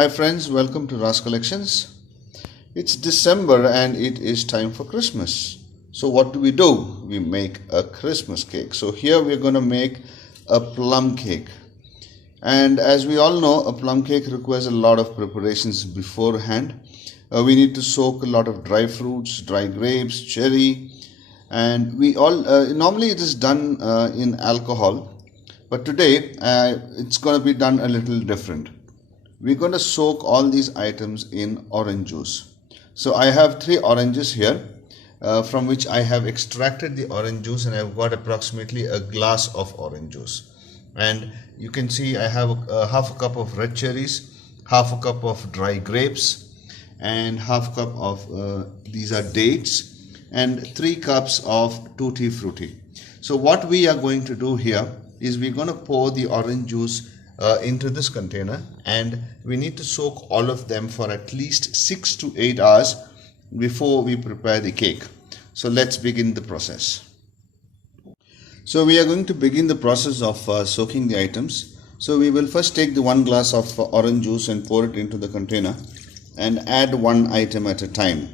Hi friends, welcome to Ras Collections. It's December and it is time for Christmas. So what do? We make a Christmas cake. So here we're going to make a plum cake. And as we all know, a plum cake requires a lot of preparations beforehand. We need to soak a lot of dry fruits, dry grapes, cherry, and we all normally it is done in alcohol, but today it's going to be done a little different. We're going to soak all these items in orange juice. So I have 3 oranges here from which I have extracted the orange juice, and I've got approximately a glass of orange juice. And you can see I have half a cup of red cherries, half a cup of dry grapes, and half cup of these are dates, and 3 cups of tutti frutti. So what we are going to do here is we're going to pour the orange juice into this container, and we need to soak all of them for at least 6 to 8 hours before we prepare the cake. So let's begin the process. So we are going to begin the process of soaking the items. So we will first take the 1 glass of orange juice and pour it into the container and add 1 item at a time.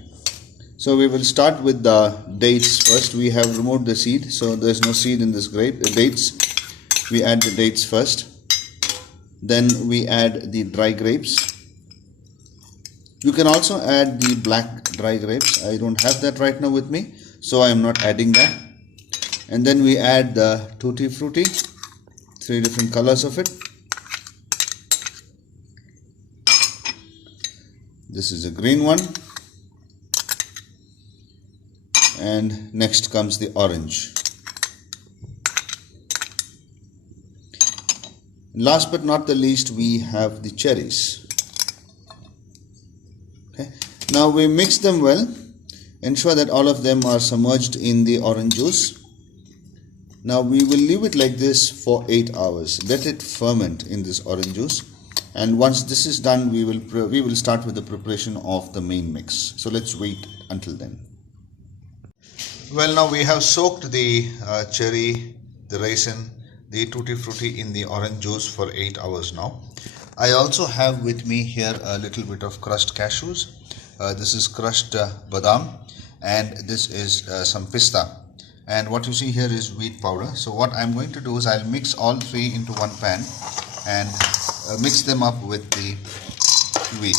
So we will start with the dates first. We have removed the seed, so there's no seed in this dates. We add the dates first. Then we add the dry grapes. You can also add the black dry grapes. I don't have that right now with me, so I am not adding that. And then we add the tutti frutti, 3 different colors of it. This is a green one. And next comes the orange. Last but not the least, we have the cherries. Okay. Now we mix them well. Ensure that all of them are submerged in the orange juice. Now we will leave it like this for 8 hours. Let it ferment in this orange juice. And once this is done, we will start with the preparation of the main mix. So let's wait until then. Well, now we have soaked the cherry, the raisin, the tutti frutti in the orange juice for 8 hours now. I also have with me here a little bit of crushed cashews. This is crushed badam, and this is some pista. And what you see here is wheat powder. So what I'm going to do is I'll mix all 3 into one pan and mix them up with the wheat.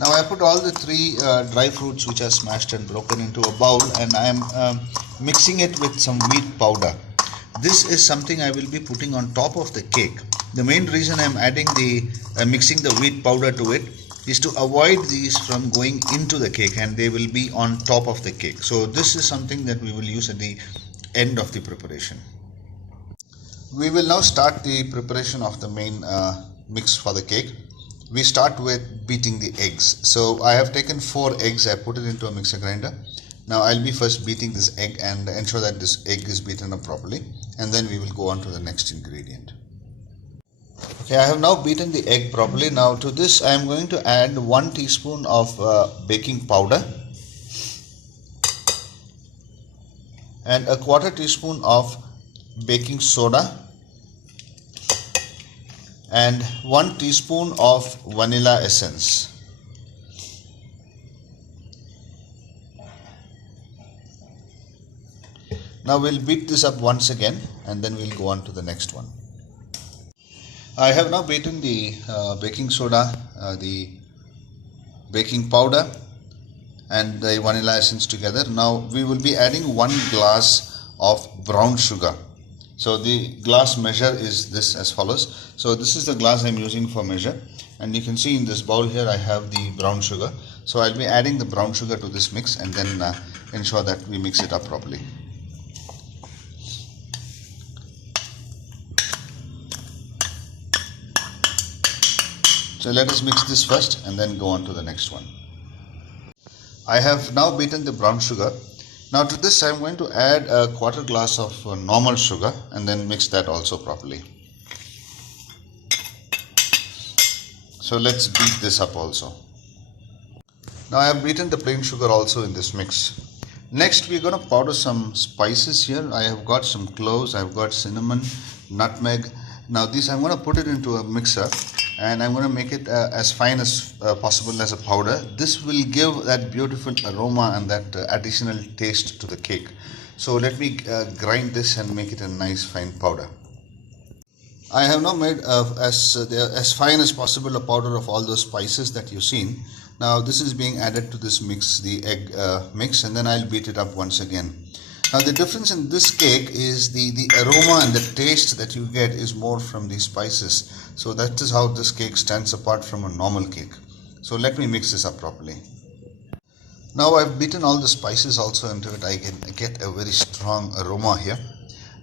Now I put all the 3 dry fruits which are smashed and broken into a bowl, and I am mixing it with some wheat powder. This is something I will be putting on top of the cake. The main reason I am adding mixing the wheat powder to it is to avoid these from going into the cake, and they will be on top of the cake. So this is something that we will use at the end of the preparation. We will now start the preparation of the main mix for the cake. We start with beating the eggs. So I have taken 4 eggs. I put it into a mixer grinder. Now I'll be first beating this egg and ensure that this egg is beaten up properly, and then we will go on to the next ingredient. Okay, I have now beaten the egg properly. Now to this I am going to add 1 teaspoon of baking powder and a 1/4 teaspoon of baking soda and 1 teaspoon of vanilla essence. Now we'll beat this up once again, and then we'll go on to the next one. I have now beaten the baking soda, the baking powder and the vanilla essence together. Now we will be adding 1 glass of brown sugar. So the glass measure is this as follows. So this is the glass I'm using for measure, and you can see in this bowl here I have the brown sugar. So I'll be adding the brown sugar to this mix, and then ensure that we mix it up properly. So let us mix this first and then go on to the next one. I have now beaten the brown sugar. Now to this I am going to add a 1/4 glass of normal sugar and then mix that also properly. So let's beat this up also. Now I have beaten the plain sugar also in this mix. Next we are going to powder some spices here. I have got some cloves, I have got cinnamon, nutmeg, Now this I'm going to put it into a mixer, and I'm going to make it as fine as possible as a powder. This will give that beautiful aroma and that additional taste to the cake. So let me grind this and make it a nice fine powder. I have now made as fine as possible a powder of all those spices that you've seen. Now this is being added to this mix, the egg mix, and then I'll beat it up once again. Now the difference in this cake is the aroma and the taste that you get is more from these spices. So that is how this cake stands apart from a normal cake. So let me mix this up properly. Now I've beaten all the spices also into it. I get a very strong aroma here.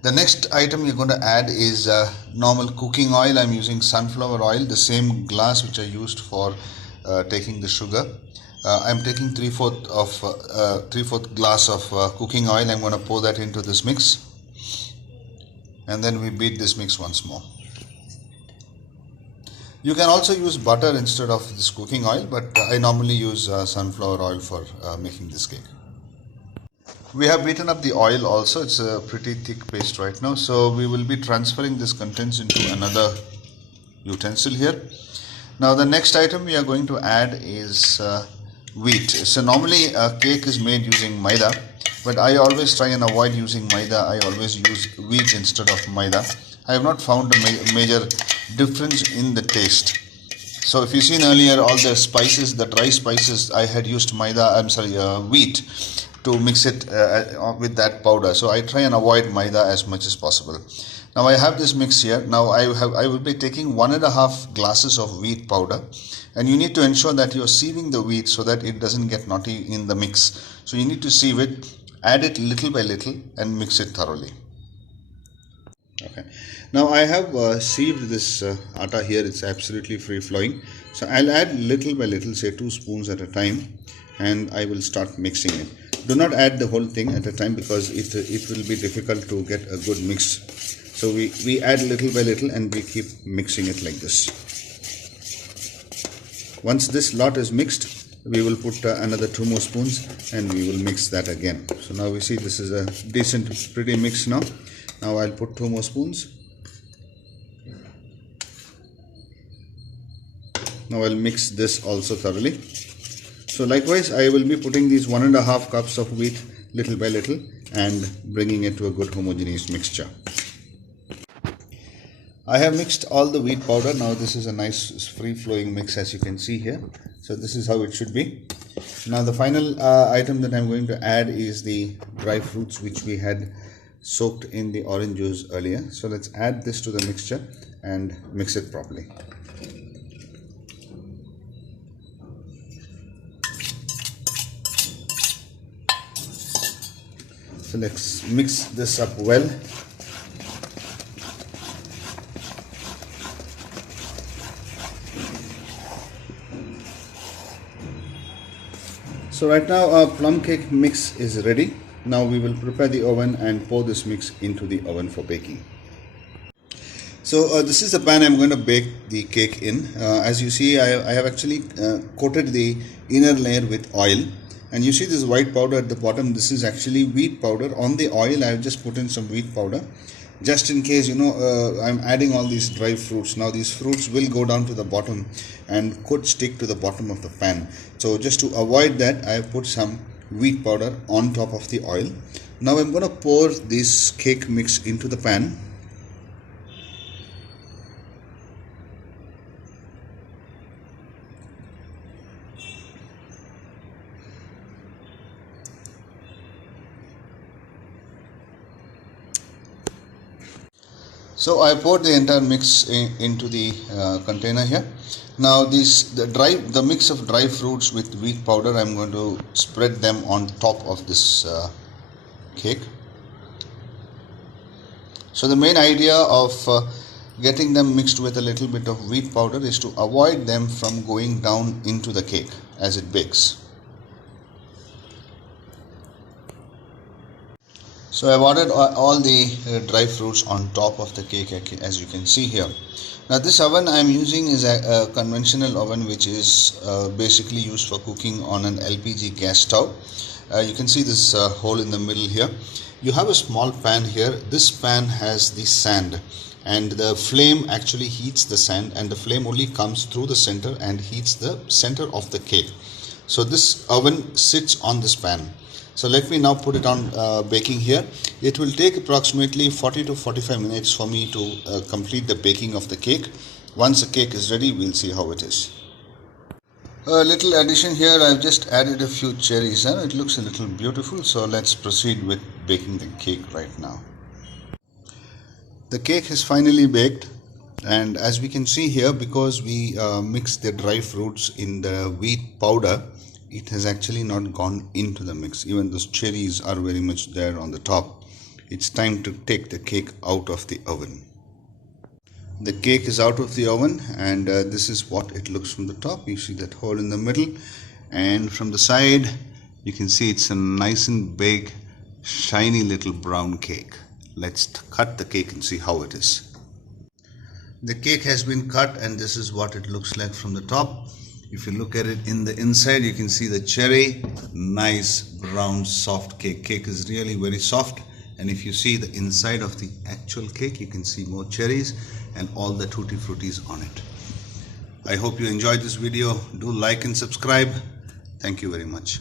The next item you're going to add is normal cooking oil. I'm using sunflower oil, the same glass which I used for taking the sugar. I'm taking 3/4 glass of cooking oil. I'm going to pour that into this mix, and then we beat this mix once more. You can also use butter instead of this cooking oil, but I normally use sunflower oil for making this cake. We have beaten up the oil also. It's a pretty thick paste right now, so we will be transferring this contents into another utensil here. Now the next item we are going to add is wheat. So normally a cake is made using maida, but I always try and avoid using maida. I always use wheat instead of maida. I have not found a major difference in the taste. So if you've seen earlier, all the spices, the dry spices, I had used wheat to mix it with that powder. So I try and avoid maida as much as possible. Now I have this mix here. Now I will be taking 1.5 glasses of wheat powder, and you need to ensure that you are sieving the wheat so that it doesn't get naughty in the mix. So you need to sieve it, add it little by little, and mix it thoroughly. Okay. Now I have sieved this atta here. It's absolutely free flowing. So I'll add little by little, say 2 spoons at a time, and I will start mixing it. Do not add the whole thing at a time because it will be difficult to get a good mix. So we add little by little and we keep mixing it like this. Once this lot is mixed, we will put another 2 more spoons and we will mix that again. So now we see this is a decent, pretty mix now. Now I'll put 2 more spoons. Now I'll mix this also thoroughly. So likewise, I will be putting these 1.5 cups of wheat little by little and bringing it to a good homogeneous mixture. I have mixed all the wheat powder. Now this is a nice free flowing mix, as you can see here. So this is how it should be. Now the final item that I'm going to add is the dry fruits which we had soaked in the orange juice earlier. So let's add this to the mixture and mix it properly. So let's mix this up well. So right now our plum cake mix is ready. Now we will prepare the oven and pour this mix into the oven for baking. So this is the pan I'm going to bake the cake in. As you see, I have actually coated the inner layer with oil. And you see this white powder at the bottom. This is actually wheat powder. On the oil, I have just put in some wheat powder. Just in case, I'm adding all these dry fruits. Now these fruits will go down to the bottom and could stick to the bottom of the pan. So just to avoid that, I have put some wheat powder on top of the oil. Now I'm going to pour this cake mix into the pan. So I poured the entire mix into the container here. Now the mix of dry fruits with wheat powder, I'm going to spread them on top of this cake. So the main idea of getting them mixed with a little bit of wheat powder is to avoid them from going down into the cake as it bakes. So I've added all the dry fruits on top of the cake, as you can see here. Now this oven I'm using is a conventional oven which is basically used for cooking on an LPG gas stove. You can see this hole in the middle here. You have a small pan here. This pan has the sand. and the flame actually heats the sand, and the flame only comes through the center and heats the center of the cake. So this oven sits on this pan. So let me now put it on baking here. It will take approximately 40 to 45 minutes for me to complete the baking of the cake. Once the cake is ready, we'll see how it is. A little addition here, I've just added a few cherries and it looks a little beautiful. So let's proceed with baking the cake right now. The cake is finally baked, and as we can see here, because we mixed the dry fruits in the wheat powder, it has actually not gone into the mix. Even those cherries are very much there on the top. It's time to take the cake out of the oven. The cake is out of the oven, and this is what it looks from the top. You see that hole in the middle, and from the side you can see it's a nice and big shiny little brown cake. Let's cut the cake and see how it is. The cake has been cut, and this is what it looks like from the top. If you look at it in the inside, you can see the cherry. Nice brown soft cake. Cake is really very soft, and if you see the inside of the actual cake, you can see more cherries and all the tutti fruttis on it. I hope you enjoyed this video. Do like and subscribe. Thank you very much.